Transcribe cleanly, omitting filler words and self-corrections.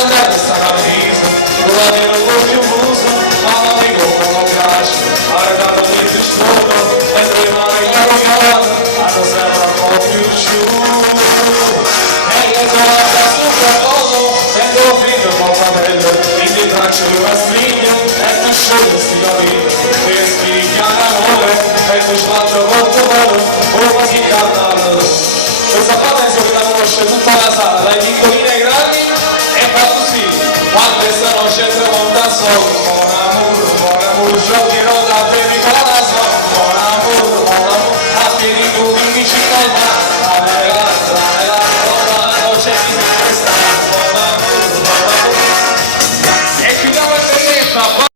andare sta camisa, non la vedo più uso, ma l'amico non lo piace, ha regalato di più sfondo, e prima la rogata, hanno sempre un po' più giù. E le guarda super coso, tengo figlio un po' fratello, in di braccio di una stiglia, e tu scendo sti capito, che spiglia l'amore, e tu sbatto molto bello, come si canta. Questa qua penso che la conosce tutta la sala, dai piccolini ai grandi e fa così. Quando sono sceso con da solo, buon amore, giocherò da baby con la sua. Buon amore, a piedi nudi in bicicletta, la non c'è chi se ne sta. Buon amore, e chiudiamo il